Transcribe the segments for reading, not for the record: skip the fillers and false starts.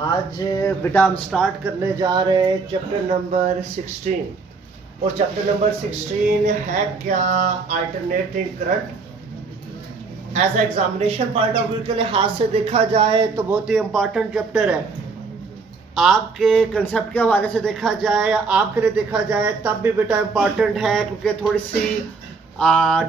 आज बेटा हम स्टार्ट करने जा रहे हैं चैप्टर नंबर 16 और चैप्टर नंबर 16 है क्या alternating current. As examination point of view के लिहाज से देखा जाए तो बहुत ही इम्पॉर्टेंट चैप्टर है। आपके कंसेप्ट के हवाले से देखा जाए, आपके लिए देखा जाए तब भी बेटा इम्पॉर्टेंट है क्योंकि थोड़ी सी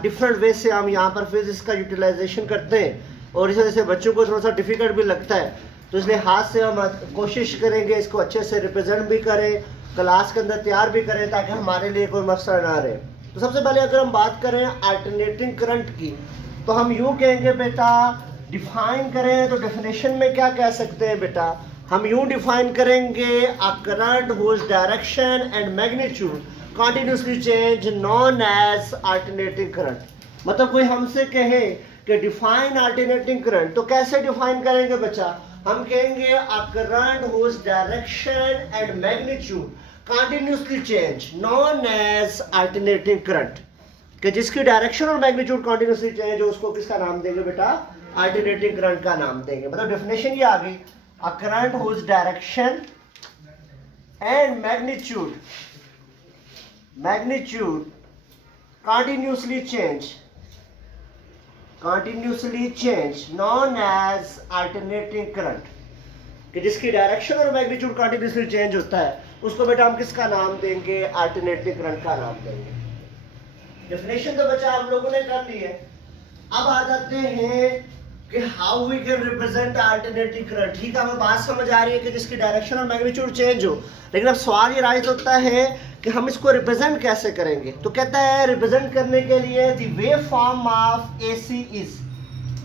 डिफरेंट वे से हम यहाँ पर फिजिक्स का यूटिलाइजेशन करते हैं और इस वजह से बच्चों को थोड़ा सा डिफिकल्ट भी लगता है। तो इसलिए हाथ से हम कोशिश करेंगे इसको अच्छे से रिप्रेजेंट भी करें, क्लास के अंदर तैयार भी करें ताकि हमारे लिए कोई मसला ना रहे। तो सबसे पहले अगर हम बात करें अल्टरनेटिंग करंट की तो हम यूँ कहेंगे बेटा, डिफाइन करें तो डेफिनेशन में क्या कह सकते हैं बेटा, हम यूँ डिफाइन करेंगे a current whose direction and magnitude continuously change known as alternating current. मतलब कोई हमसे कहे कि डिफाइन अल्टरनेटिंग करंट तो कैसे डिफाइन करेंगे बच्चा, हम कहेंगे a current whose direction and magnitude continuously change known as alternating current, कि जिसकी डायरेक्शन और मैग्नीट्यूड कंटिन्यूसली चेंज हो उसको किसका नाम देंगे बेटा, अल्टरनेटिंग करंट का नाम देंगे। मतलब डेफिनेशन ये आ गई, a current whose direction and magnitude continuously change known as alternating current, कि जिसकी डायरेक्शन और मैग्नीट्यूड कंटिन्यूसली चेंज होता है उसको बेटा हम किसका नाम देंगे, अल्टरनेटिंग करंट का नाम देंगे। डेफिनेशन तो बच्चा आप लोगों ने कर ली है। अब आ जाते हैं कि how we can represent alternating current. ठीक है, हमें बात समझ आ रही है कि जिसकी डायरेक्शन और मैग्नीट्यूड चेंज हो, लेकिन अब सवाल ये राइज होता है कि हम इसको रिप्रेजेंट कैसे करेंगे। तो कहता है रिप्रेजेंट करने के लिए the wave form of AC is,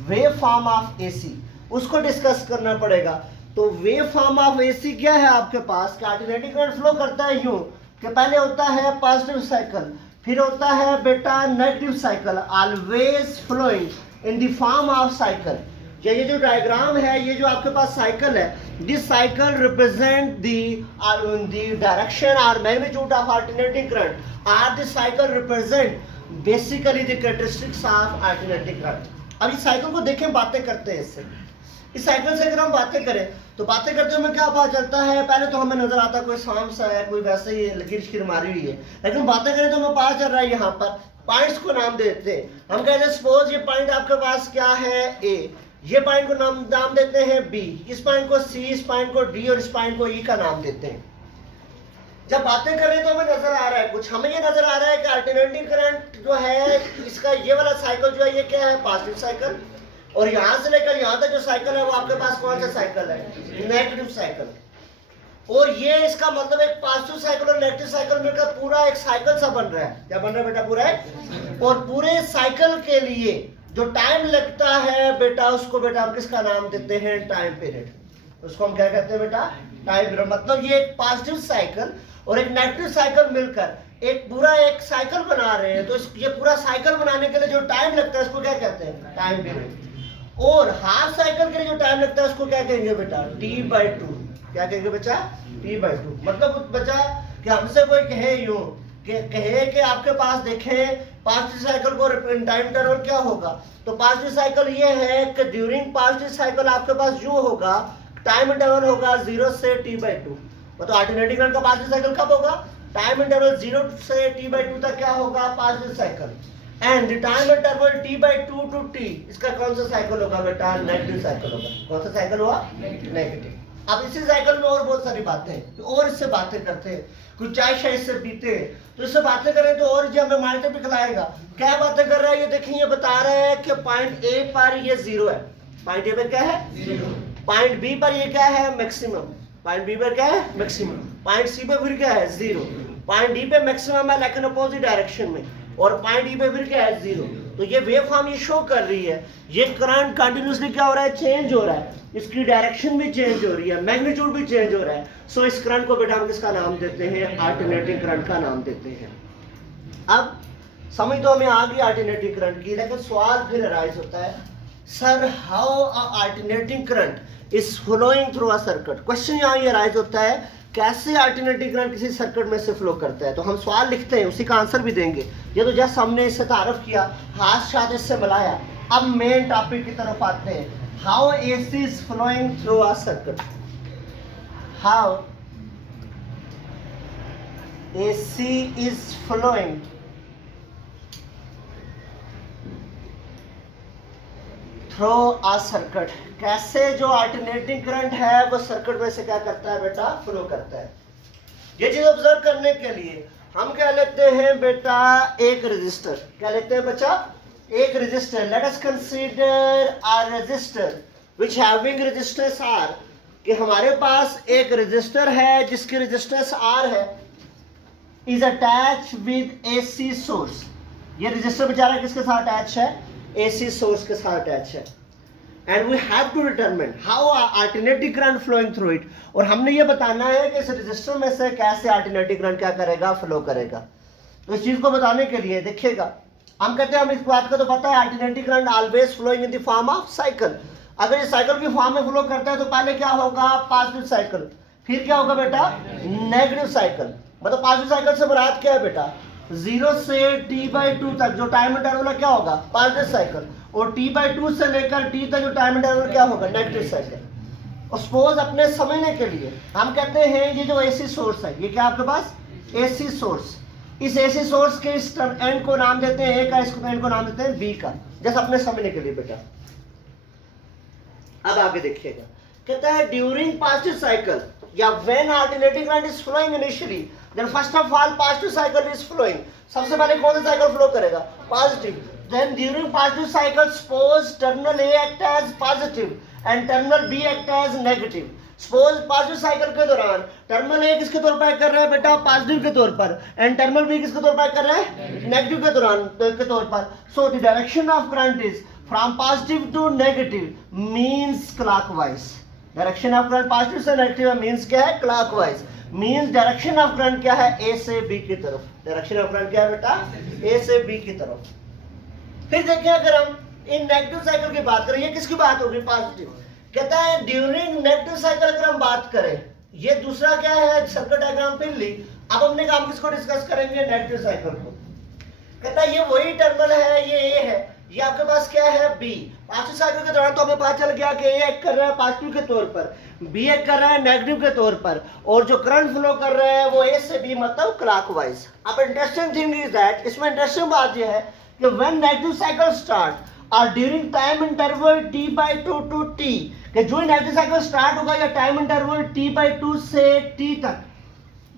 wave form of AC उसको डिस्कस करना पड़ेगा। तो वेव फॉर्म ऑफ एसी क्या है आपके पास, कि अल्टरनेटिंग करंट फ्लो करता है यूं कि पहले होता है पॉजिटिव साइकिल, फिर होता है बेटा negative cycle, always flowing in the form of cycle. ये जो डायग्राम है, ये जो आपके पास साइकिल है, this cycle represent the direction और मैग्नीट्यूड ऑफ अल्टरनेटिंग करंट और this cycle represent basically the characteristics of alternating current. अब इस साइकिल को देखें, बातें करते हैं इससे। इस साइकिल से अगर हम बातें करें तो बातें करते हुए हमें क्या पता चलता है, पहले तो हमें नजर आता है कोई सांप सा है, कोई वैसे ही लकीर शिकीर मारी हुई है, लेकिन बातें करें तो हमें पता चल रहा है यहाँ पर पॉइंट्स को नाम देते हैं। हम कहते हैं सपोज ये पॉइंट आपके पास क्या है, ए, ये पॉइंट को नाम देते हैं बी, इस पॉइंट को सी, इस पॉइंट को डी और इस पॉइंट को ई का नाम देते हैं। जब बातें करें तो हमें नजर आ रहा है कुछ, हमें ये नजर आ रहा है कि अल्टरनेटिंग करंट जो है इसका ये वाला साइकिल जो है ये क्या है, पॉजिटिव साइकिल, और यहां से लेकर यहां तक जो साइकिल है वो आपके पास कौन सा साइकिल है, नेगेटिव साइकिल। और ये इसका मतलब एक पॉजिटिव साइकिल और नेगेटिव साइकिल मिलकर पूरा एक साइकिल सा बन रहा है। क्या बन रहा है बेटा, पूरा है। और पूरे साइकिल के लिए जो टाइम लगता है बेटा उसको बेटा हम किसका नाम देते हैं, टाइम पीरियड। उसको हम क्या कहते हैं बेटा, टाइम पीरियड। मतलब ये एक पॉजिटिव साइकिल और एक नेगेटिव साइकिल मिलकर एक पूरा एक साइकिल बना रहे हैं। तो ये पूरा साइकिल बनाने के लिए जो टाइम लगता है उसको क्या कहते हैं, टाइम पीरियड। और हाफ साइकिल के लिए जो टाइम लगता है उसको क्या कहेंगे बेटा, t/2। क्या कहेंगे बच्चा, t/2। मतलब बच्चा कि हमसे कोई कहे यूं कहे कि आपके पास देखें पॉजिटिव साइकिल को टाइम इंटरवल क्या होगा, तो पॉजिटिव साइकिल ये है कि ड्यूरिंग पॉजिटिव साइकिल आपके पास यूं होगा, टाइम इंटरवल होगा 0 से t/2। मतलब अल्टरनेटिंग करंट का पॉजिटिव साइकिल कब होगा, टाइम इंटरवल 0 से t/2 तक क्या होगा, positive cycle. And the time interval t/2 to t, इसका कौन सा साइकिल होगा बेटा, नेगेटिव साइकिल होगा। कौन सा साइकिल हुआ, नेगेटिव। अब इसी साइकिल में और बहुत सारी बातें और इससे बातें करते हैं, कुछ चाय शाय इससे पीते हैं, तो इससे बातें करें तो और जो हमें मल्टीप्लाई खिलाएगा। क्या बातें कर रहा है ये देखिए, ये बता रहा है कि पॉइंट ए पर ये 0 है, पॉइंट ए पर क्या है 0, पॉइंट बी पर ये क्या है मैक्सिमम, पॉइंट बी पर क्या है मैक्सिमम, पॉइंट सी पे फिर क्या है 0, पॉइंट डी पे मैक्सिमम है लेकिन अपोजिट डायरेक्शन में, और पॉइंट ई पे फिर क्या है 0। तो ये वेव फॉर्म ये शो कर रही है ये करंट कंटिन्यूसली क्या हो रहा है, चेंज हो रहा है, इसकी डायरेक्शन भी चेंज हो रही है, मैग्नीट्यूड भी चेंज हो रहा है। सो इस करंट को बेटा हम किसका नाम देते हैं, अल्टरनेटिंग करंट का नाम देते हैं। अब समझ तो हमें आ गई अल्टरनेटिंग करंट की, लेकिन सवाल फिर अराइज होता है, sir how a alternating current is flowing through a circuit. Question यहाँ ये अराइज होता है कैसे अल्टरनेटिंग करंट किसी सर्किट में से फ्लो करता है। तो हम सवाल लिखते हैं, उसी का आंसर भी देंगे। ये तो जस्ट हमने इससे तारफ किया, हाथ साथ इससे मिलाया। अब मेन टॉपिक की तरफ आते हैं, how AC is flowing through a circuit. how AC is flowing through a circuit. कैसे जो अल्टरनेटिंग करंट है वो सर्किट में से क्या करता है बेटा, फ्लो करता है। ये चीज ऑब्जर्व करने के लिए हम क्या लेते हैं बेटा, एक रजिस्टर। क्या लेते हैं बच्चा, एक register. Let us consider a resistor which having resistance R, कि हमारे पास एक रजिस्टर है जिसकी रेजिस्टेंस R है, is attach with AC source. ये रजिस्टर बेचारा किसके साथ अटैच है, AC सोर्स के साथ अटैच है। And we have to determine how alternative current flowing through it, और हमने ये बताना है कि इस रजिस्टर में से कैसे अल्टरनेटिव करंट क्या करेगा, फ्लो करेगा। तो इस चीज को बताने के लिए देखिएगा, हम कहते हैं, हम इस बात का तो पता है alternative current always flowing in the form of cycle. अगर ये साइकिल की फॉर्म में फ्लो करता है तो पहले क्या होगा, पॉजिटिव साइकिल, फिर क्या होगा बेटा, नेगेटिव साइकिल। मतलब पॉजिटिव साइकिल से मुराद क्या है बेटा, 0 से t/2 तक जो टाइम इंटरवल क्या होगा, पॉजिटिव साइकिल, और t/2 से लेकर t तक जो टाइम इंटरवल क्या होगा, नेगेटिव साइकिल। और सपोज अपने समझने के लिए हम कहते हैं ये जो AC सोर्स है, ये क्या आपके पास AC सोर्स, इस AC सोर्स के इस एंड को नाम देते हैं A का, इस एंड को नाम देते हैं B का, जैसे अपने समझने के लिए बेटा। अब आगे देखिएगा, कहता है ड्यूरिंग पॉजिटिव साइकिल या when alternative current is flowing initially, then first of all positive cycle is flowing. सबसे पहले कौन सा साइकिल फ्लो करेगा, positive. Then during positive cycle suppose terminal A act as positive and terminal B act as negative. Suppose positive cycle के दौरान terminal A किसके तौर पर कर रहा है बेटा, पॉजिटिव के तौर पर, एंड टर्मिनल B किसके तौर पर कर रहा है, नेगेटिव के दौरान के तौर पर। So the direction of current is from positive to negative means clockwise. Direction of current positive से नेगेटिव मींस क्या है, clockwise. Means direction of current क्या है, A से B की तरफ। डायरेक्शन ऑफ करंट क्या है बेटा, A से B की तरफ। फिर देखिए, अगर हम इन नेगेटिव साइकिल की बात करें, ये किसकी बात होगी, पॉजिटिव। कहता है ड्यूरिंग नेगेटिव साइकिल अगर हम बात करें, ये दूसरा क्या है, सर्किट डायग्राम फिर ली। अब हमने काम किसको डिस्कस करेंगे, नेगेटिव साइकिल को। कहता है ये वही टर्मिनल है, ये A है, ये आपके पास क्या है, B। पॉजिटिव साइकिल के दौरान तो हमें पता चल गया कि A एक्ट कर रहा है पॉजिटिव के तौर पर, B एक्ट कर रहा है नेगेटिव के तौर पर, और जो करंट फ्लो कर रहा है वो A से B मतलब क्लॉकवाइज। अब इंटरेस्टिंग थिंग इज दैट, इसमें इंटरेस्टिंग बात ये है कि व्हेन नेगेटिव साइकिल स्टार्ट और during time interval t/2 to t, कि जो नेगेटिव साइकिल स्टार्ट होगा या टाइम इंटरवल t/2 से t तक,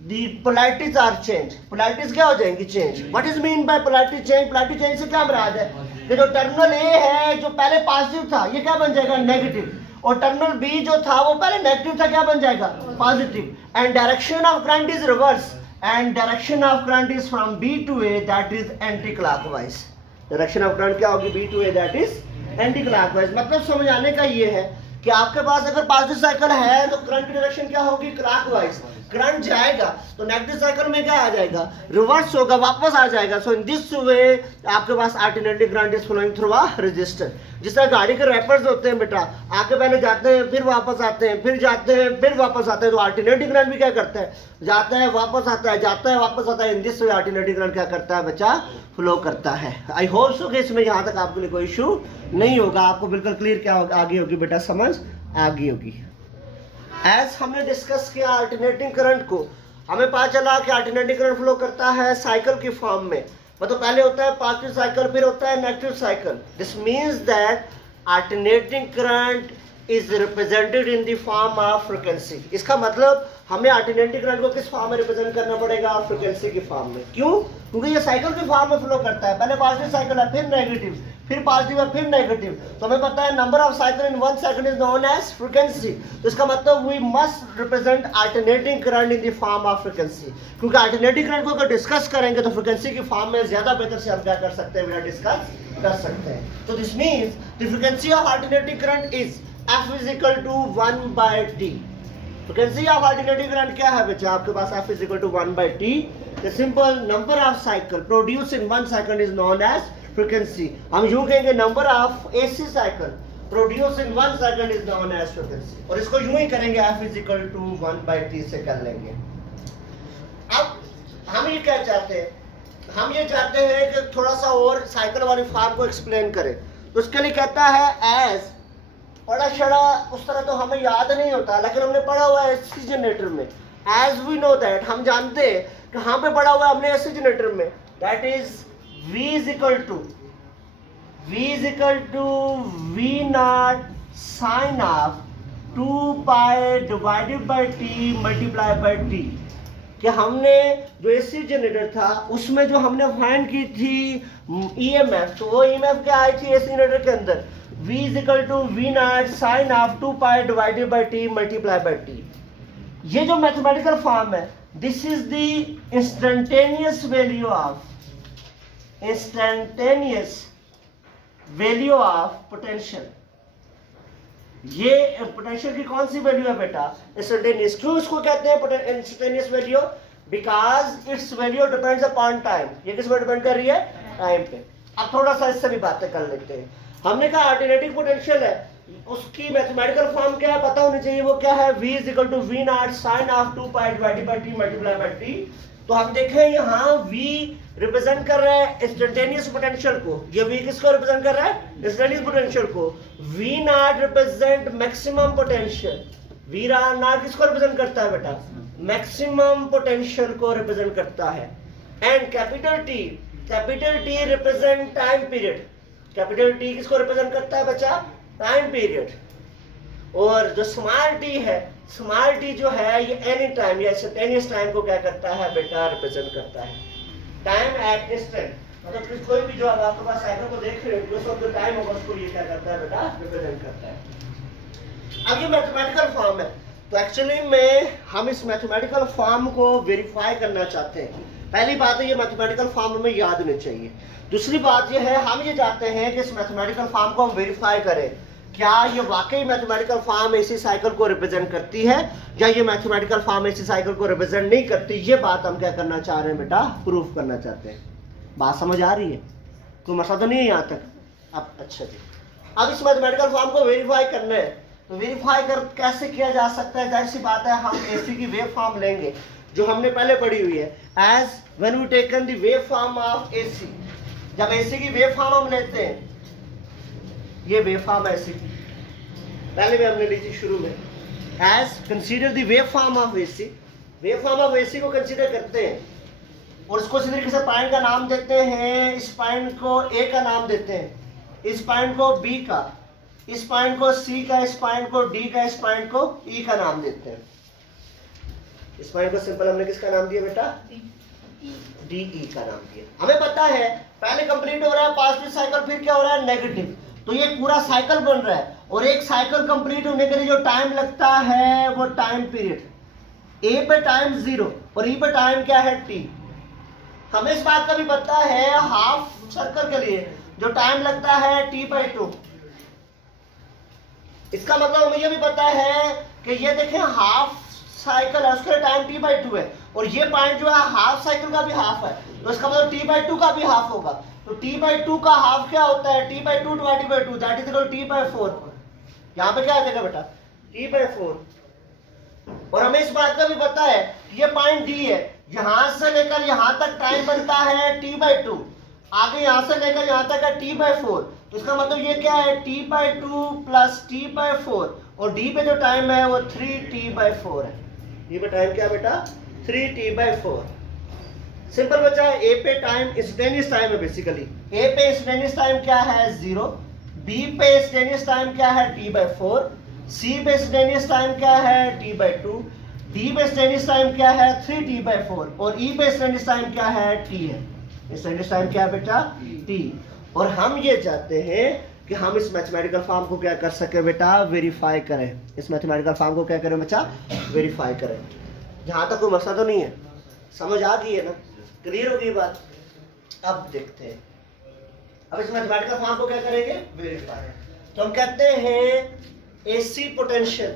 the polarities are change। polarities क्या हो जाएंगी, change. what is mean by polarity change? polarity change से क्या मुराद है कि जो टर्मिनल A है जो पहले पॉजिटिव था, ये क्या बन जाएगा, नेगेटिव, और टर्मिनल B जो था वो पहले नेगेटिव था, क्या बन जाएगा, positive. And direction of current is reverse, and direction of current is from B to A, that is anti clockwise. Direction of current क्या होगी, B to A, that is anti clockwise. मतलब समझाने का ये है कि आपके पास अगर पॉजिटिव साइकिल है तो करंट की डायरेक्शन क्या होगी, क्लॉकवाइज। करंट जाएगा तो नेगेटिव साइकिल में क्या आ जाएगा, रिवर्स होगा, वापस आ जाएगा। सो इन दिस वे आपके पास alternative current is flowing through a resistor. जिस तरह गाड़ी के रैपर्स होते हैं बेटा, आगे पहले जाते हैं फिर वापस आते हैं, फिर जाते हैं फिर वापस आते हैं, तो अल्टरनेटिव करंट भी क्या करता है, जाता है वापस आता है, जाता है वापस आता है। इन दिस वे अल्टरनेटिव करंट क्या करता है बच्चा, फ्लो करता है। आई होप सो कि इसमें यहाँ तक आपके लिए कोई इशू नहीं होगा, आपको बिल्कुल क्लियर क्या आगे होगी बेटा, समझ आगे होगी। एज हमने डिस्कस किया अल्टरनेटिंग करंट को, हमें पता चला कि अल्टरनेटिंग करंट फ्लो करता है साइकिल की फॉर्म में। मतलब पहले होता है पॉजिटिव साइकिल, फिर होता है negative cycle. This means that alternating current is represented in the form of frequency. इसका मतलब हमें अल्टरनेटिव करंट को किस फॉर्म में रिप्रेजेंट करना पड़ेगा, फ्रीक्वेंसी की फॉर्म में। क्यों, क्योंकि ये साइकिल की फॉर्म में फ्लो करता है। पहले पॉजिटिव साइकिल है, फिर नेगेटिव, फिर पॉजिटिव है, फिर नेगेटिव। तो हमें पता है number of cycle in 1 second is known as frequency. तो इसका मतलब we must represent alternating current in the form of frequency. क्योंकि अल्टरनेटिंग करंट को अगर डिस्कस करेंगे तो फ्रीक्वेंसी की फॉर्म में ज्यादा बेहतर से हम क्या कर सकते हैं, डिस्कस कर सकते हैं। तो this means the frequency of alternating current is F is equal to 1/T। Frequency of alternating current क्या है बच्चा, आपके पास F is equal to 1/T। The simple number of cycle produced in 1 second is known as frequency। हम यूं कहेंगे number of AC cycle produced in 1 second is known as frequency। और इसको यूं ही करेंगे, F is equal to 1/T से कर लेंगे। अब हम ये क्या चाहते हैं, हम ये चाहते हैं कि थोड़ा सा और साइकिल वाली फॉर्म को एक्सप्लेन करें। तो उसके लिए कहता है as पढ़ा छड़ा उस तरह तो हमें याद नहीं होता, लेकिन हमने पढ़ा हुआ है एसी जनरेटर में। एज वी नो दैट, हम जानते हैं कि कहाँ पे पढ़ा हुआ है हमने एसी जनरेटर में। That is V is equal to V naught sine of 2 pi divided by T multiply by T. कि हमने जो एसी जनरेटर था उसमें जो हमने फाइंड की थी EMF, तो वो EMF क्या आई थी एसी जनरेटर के अंदर, V is equal to V naught sine of 2 pi divided by T multiply by T. ये जो मैथमेटिकल फॉर्म है, this is the instantaneous value of potential. ये पोटेंशियल की कौन सी वैल्यू है बेटा, इंस्टेंटेनियस। क्यों इसको कहते हैं instantaneous value, because it's value depends upon time. ये किस पर डिपेंड कर रही है, टाइम पे। अब थोड़ा सा इससे भी बातें कर लेते हैं। हमने कहा अल्टरनेटिंग पोटेंशियल है, उसकी मैथमेटिकल फॉर्म क्या है पता होनी चाहिए। वो क्या है, V is equal to V naught sine of 2 pi divided by T multiply by T. तो हम देखें यहाँ V रिप्रेजेंट कर रहा है इंस्टेंटेनियस पोटेंशियल को। ये V किसको रिप्रेजेंट कर रहा है, इंस्टेंटेनियस पोटेंशियल को। V not represent maximum potential. V not किसको रिप्रेजेंट करता है बेटा, मैक्सिमम पोटेंशियल को रिप्रेजेंट करता है। And capital T represent time period. Capital T किसको रिप्रेजेंट करता है बच्चा, टाइम पीरियड। और जो स्मॉल t है, स्मॉल t जो है ये एनी टाइम या इंस्टेंटेनियस टाइम को क्या करता है बेटा, रिप्रेजेंट करता है। टाइम एट इंस्टेंट, मतलब कोई भी जो आपके पास साइकिल को देख रहे हो जो सब टाइम होगा उसको ये क्या करता है बेटा, रिप्रेजेंट करता है। अब ये मैथमेटिकल फॉर्म है, तो एक्चुअली में हम इस मैथमेटिकल फॉर्म को वेरीफाई करना चाहते हैं। पहली बात है ये मैथमेटिकल फॉर्म हमें याद होनी चाहिए। दूसरी बात ये है हम ये चाहते हैं कि इस मैथमेटिकल फॉर्म को हम वेरीफाई करें, क्या ये वाकई मैथमेटिकल फॉर्म एसी साइकिल को रिप्रेजेंट करती है या ये मैथमेटिकल फॉर्म एसी साइकिल को रिप्रेजेंट नहीं करती। ये बात हम क्या करना चाह रहे हैं बेटा, प्रूफ करना चाहते हैं। बात समझ आ रही है, कोई मसला तो नहीं है यहाँ तक। अब अच्छा जी, अब इस मैथमेटिकल फॉर्म को वेरीफाई करना है, तो वेरीफाई कर कैसे किया जा सकता है। जाहिर सी बात है हम एसी की वेव फॉर्म लेंगे जो हमने पहले पढ़ी हुई है। As when we taken the wave form of AC, जब एसी की वेव फॉर्म हम लेते हैं, ये वेव फॉर्म है एसी की, पहले भी हमने ली थी शुरू में। As consider the wave form of AC, wave form of AC को कंसीडर करते हैं और उसको इसी तरीके से पॉइंट का नाम देते हैं। इस पॉइंट को ए का नाम देते हैं, इस पॉइंट को बी का, इस पॉइंट को सी का, इस पॉइंट को डी का, इस पॉइंट को ई का नाम देते हैं। इस पॉइंट को सिंपल हमने किसका नाम दिया बेटा, डी ई का नाम दिया। हमें पता है पहले कंप्लीट हो रहा है पॉजिटिव साइकिल, फिर क्या हो रहा है नेगेटिव, तो ये पूरा साइकिल बन रहा है। और एक साइकिल कंप्लीट होने के लिए जो टाइम लगता है वो टाइम पीरियड, ए पे टाइम 0 और ई पे टाइम क्या है t। हमें इस बात का भी पता है हाफ सर्कल के लिए जो टाइम लगता है t/2। इसका मतलब हमें यह भी पता है कि ये देखें हाफ साइकिल है उसके लिए टाइम t/2 है, और ये पॉइंट जो है हाफ साइकिल का भी हाफ है, तो इसका मतलब t/2 का भी हाफ होगा। तो t/2 का हाफ क्या होता है, t/2 divided by 2 that is equal to t/4। यहाँ पे क्या आ जाएगा बेटा, t/4। और हमें इस बात का भी पता है कि ये पॉइंट D है, यहां से लेकर यहां तक टाइम बनता है t/2, आगे यहां से लेकर यहां तक है t/4। तो इसका मतलब ये क्या है, t/2 प्लस t/4, और D पे जो टाइम है वो 3t/4 है। D पे टाइम क्या है बेटा, 3t/4। सिंपल बच्चा है। ए पे टाइम इंस्टेंटेनियस टाइम है, बेसिकली ए पे इंस्टेंटेनियस टाइम क्या है 0, बी पे इंस्टेंटेनियस टाइम क्या है t/4, सी पे इंस्टेंटेनियस टाइम क्या है t/2, डी पे इंस्टेंटेनियस टाइम क्या है 3t/4, और ई पे इंस्टेंटेनियस टाइम क्या है t है। इंस्टेंटेनियस टाइम क्या है बेटा, t। और हम ये चाहते हैं कि हम इस मैथमेटिकल फॉर्म को क्या कर सके बेटा, वेरीफाई करें। इस मैथमेटिकल फॉर्म को क्या करें बच्चा, वेरीफाई करें। जहां तक कोई मसला तो नहीं है, समझ आ गई है ना, क्लियर होगी बात। अब देखते हैं, अब इस मैथमेटिकल फॉर्म को क्या करेंगे, वेरीफाई। तो हम कहते हैं AC potential,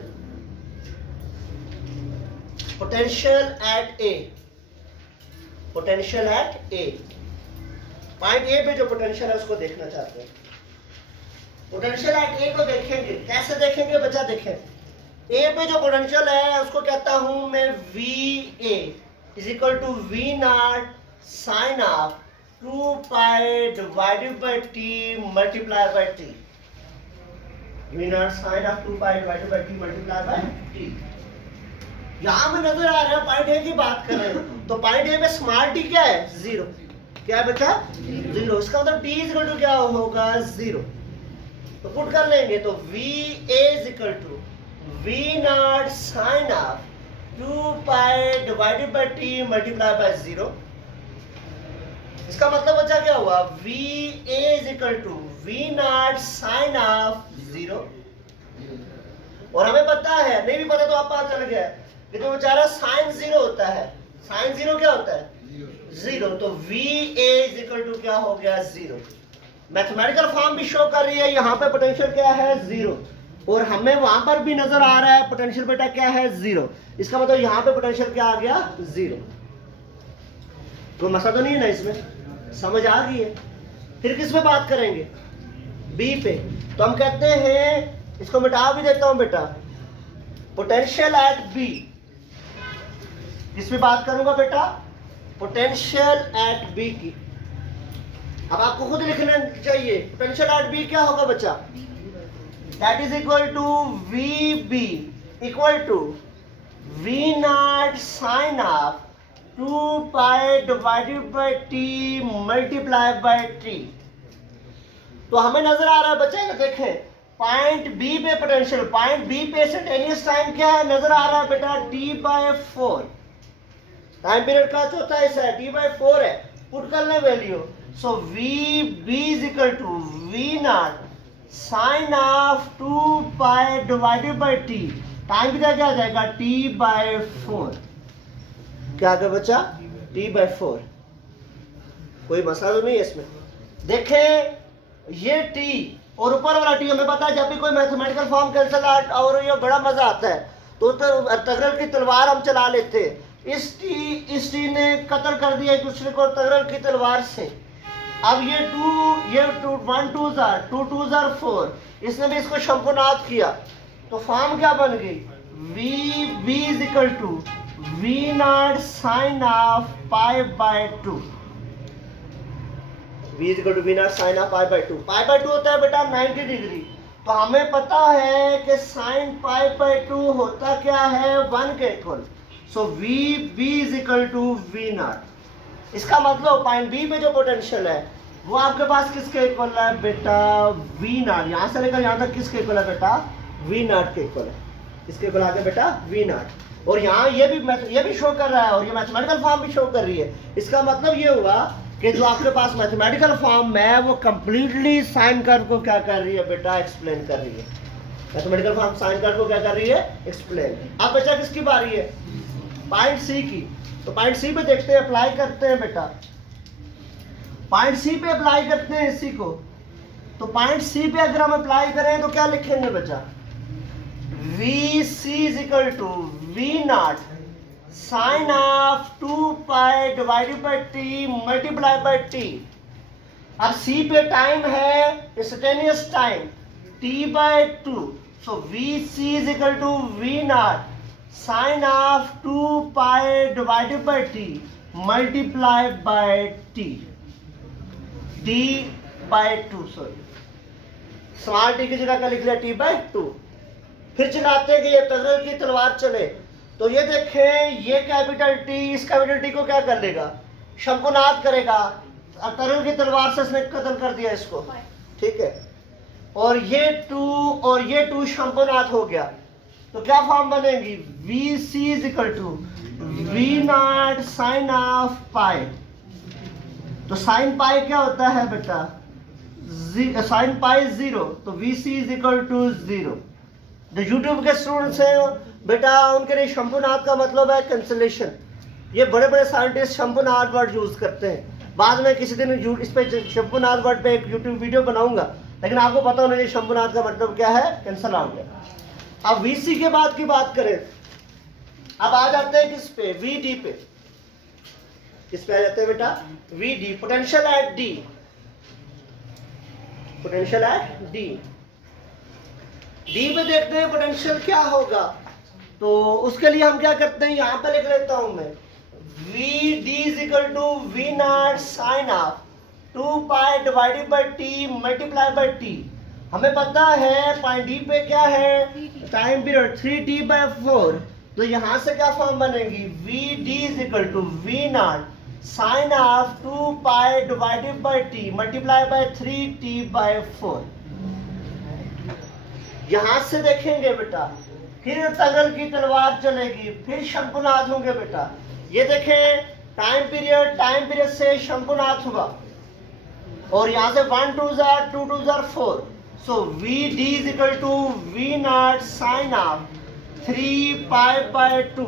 potential at A, potential at A, point A पे जो पोटेंशियल है उसको देखना चाहते हैं। पोटेंशियल एट ए को देखेंगे, कैसे देखेंगे बच्चा, देखें ए पे जो पोटेंशियल है उसको कहता हूं मैं VA is equal to V naught sine of 2 pi divided by t multiply by t। V naught sin of 2 pi divided by t multiplied by t। यहां में नजर आ रहा है पॉइंट ए की बात कर रहे हैं, तो पॉइंट ए में स्मॉल टी क्या है? 0। क्या है बच्चा? 0। इसका मतलब t इक्वल टू क्या होगा? 0। तो पुट कर लेंगे, तो v is equal to v naught sin of 2 pi divided by t multiplied by 0। इसका मतलब बच्चा क्या हुआ? v is equal to v naught sin of 0। और हमें पता है, नहीं भी पता तो आप पता चल गया कि तो बेचारा साइन 0 होता है। साइन 0 क्या होता है? 0। तो v is equal to क्या हो गया? 0। मैथमेटिकल फॉर्म भी शो कर रही है, यहाँ पे पोटेंशियल क्या है? 0। और हमें वहां पर भी नजर आ रहा है पोटेंशियल बेटा क्या है? 0। इसका मतलब यहाँ पे पोटेंशियल क्या आ गया? 0। कोई मसला तो नहीं है ना इसमें? समझ आ गई है? फिर किस पे बात करेंगे? बी पे। तो हम कहते हैं, इसको मिटा भी देता हूं बेटा, पोटेंशियल एट बी। किस पे बात करूंगा बेटा? पोटेंशियल एट बी की। अब आपको खुद लिखना चाहिए पोटेंशियल एट बी क्या होगा बच्चा? That is equal to V B equal to V naught sine of 2 pi divided by T multiply by T. तो हमें नजर आ रहा है बच्चा, देखें पॉइंट बी पे पोटेंशियल, पॉइंट बी पे इंस्टेंटेनियस टाइम क्या है? नजर आ रहा है बेटा t/4। टाइम पीरियड का चौथा हिस्सा है, t/4 है। पुट कर ले value, so V B is equal to V naught sine of 2 pi divided by T. Time period क्या आ जाएगा? t/4। क्या आ गया बच्चा? t/4। कोई मसला तो नहीं है इसमें? देखें ये t और ऊपर वाला t, हमें पता है जब भी कोई मैथमेटिकल फॉर्म कैंसिल आउट और ये बड़ा मजा आता है तो तगरल की तलवार हम चला लेते हैं। इस t ने कत्ल कर दिया एक दूसरे को तगरल की तलवार से। अब ये 1 2 4, इसने भी इसको शंकुनाद किया, तो फॉर्म क्या बन गई? V B is equal to V naught sine of pi by 2। v is equal to v naught sin of pi by 2। pi by 2 होता है बेटा 90 डिग्री। तो हमें पता है कि sin pi by 2 होता क्या है? 1 के equal. So v b is equal to v naught। इसका मतलब पॉइंट b में जो पोटेंशियल है वो आपके पास किसके इक्वल है बेटा? v naught। यहाँ से लेकर यहाँ तक किसके इक्वल है बेटा? v naught के इक्वल है। किसके इक्वल आ गया बेटा? v naught। और यहाँ ये भी शो कर रहा है और ये मैथमेटिकल फॉर्म भी शो कर रही है। इसका मतलब ये हुआ कि जो आपके पास मैथमेटिकल फॉर्म है वो कंप्लीटली साइन कर्व को क्या कर रही है बेटा? एक्सप्लेन कर रही है। मैथमेटिकल फॉर्म साइन कर्व को क्या कर रही है? एक्सप्लेन। अब बच्चा किसकी बारी है? पॉइंट सी की। तो पॉइंट सी पे देखते हैं, अप्लाई करते हैं बेटा। पॉइंट सी पे अप्लाई करते हैं इसी को। तो पॉइंट सी पे अगर हम अप्लाई करें तो क्या लिखेंगे बच्चा? V C is equal to V naught sine of 2 pi divided by T multiply by T. अब सी पे टाइम है instantaneous time t/2। So V C is equal to V naught sine of 2 pi divided by T multiply by T. t/2 sorry, small T की जगह क्या लिख लिया? t/2। फिर चलाते हैं कि ये तगरल की तलवार चले। तो ये देखें, ये कैपिटल टी इस कैपिटल टी को क्या कर लेगा? शंकुनाद करेगा। तगरल की तलवार से इसने कत्ल कर दिया इसको, ठीक है। और ये 2 और ये 2 शंकुनाद हो गया। तो क्या फॉर्म बनेगी? V C is equal to V naught sine of pi. तो साइन पाई क्या होता है बेटा? Sine pi 0। तो V C is equal to 0। जो यूट्यूब के स्टूडेंट्स हैं बेटा, उनके लिए शंकुनाद का मतलब है कैंसलेशन। ये बड़े बड़े साइंटिस्ट शंकुनाद वर्ड यूज करते हैं। बाद में किसी दिन इस पे शंकुनाद वर्ड पे एक यूट्यूब वीडियो बनाऊंगा, लेकिन आपको पता होना चाहिए शंकुनाद का मतलब क्या है? कैंसल आउट है। अब वीसी के बाद की बात करें, अब आ जाते हैं किस पे? वीडी पे। किस पे आ जाते हैं बेटा? V D, potential at D. Potential at D. D पे देखते हैं पोटेंशियल क्या होगा। तो उसके लिए हम क्या करते हैं, यहां पे लिख लेता हूं मैं, V D is equal to V naught sine of 2 pi divided by T multiply by T. हमें पता है पॉइंट डी पे क्या है, टाइम पीरियड 3t/4, तो यहां से क्या फॉर्म बनेगी, V D is equal to V naught sine of 2 pi divided by T multiply by 3t/4। यहां से देखेंगे बेटा, फिर तगल की तलवार चलेगी, फिर शंकुनाथ होंगे बेटा। ये देखें टाइम पीरियड से शंकुनाथ होगा, और यहां से 1 2 2 2 4, so V D is equal to V naught sine of 3 पाई/2।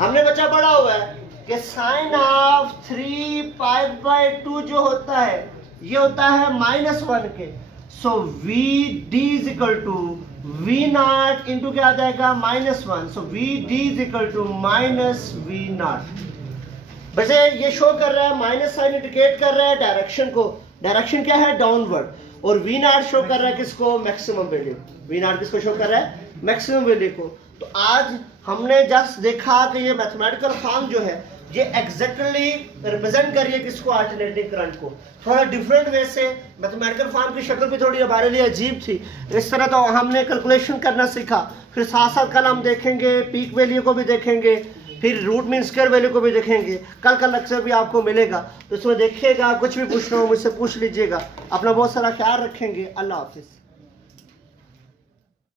हमने बच्चा पढ़ा हुआ है कि साइन ऑफ 3 पाई/2 जो होता है ये होता है -1 के, so V D is equal to V naught into क्या आ जाएगा -1, so V D is equal to -V naught. वैसे ये शो कर रहा है, माइनस साइन इंडिकेट कर रहा है डायरेक्शन को, डायरेक्शन क्या है डाउनवर्ड, और वी नॉट शो कर रहा है किसको, मैक्सिमम वैल्यू। वी नॉट किसको शो कर रहा है, मैक्सिमम वैल्यू को। तो आज हमने जस्ट देखा कि ये मैथमेटिकल फॉर्म जो है ये एग्जैक्टली रिप्रेजेंट कर रही है किसको, अल्टरनेटिंग करंट को। थोड़ा डिफरेंट वे से, मैथमेटिकल फॉर्म की शक्ल भी थोड़ी हमारे लिए अजीब थी। इस तरह तो हमने कैलकुलेशन करना सीखा, फिर साथ साथ कल हम देखेंगे पीक वैल्यू को भी देखेंगे, फिर रूट मीन स्क्वायर वैल्यू को भी देखेंगे। कल का लेक्चर भी आपको मिलेगा, तो इसमें देखिएगा, कुछ भी पूछना हो मुझसे पूछ लीजिएगा। अपना बहुत सारा ख्याल रखेंगे। अल्लाह हाफिज़।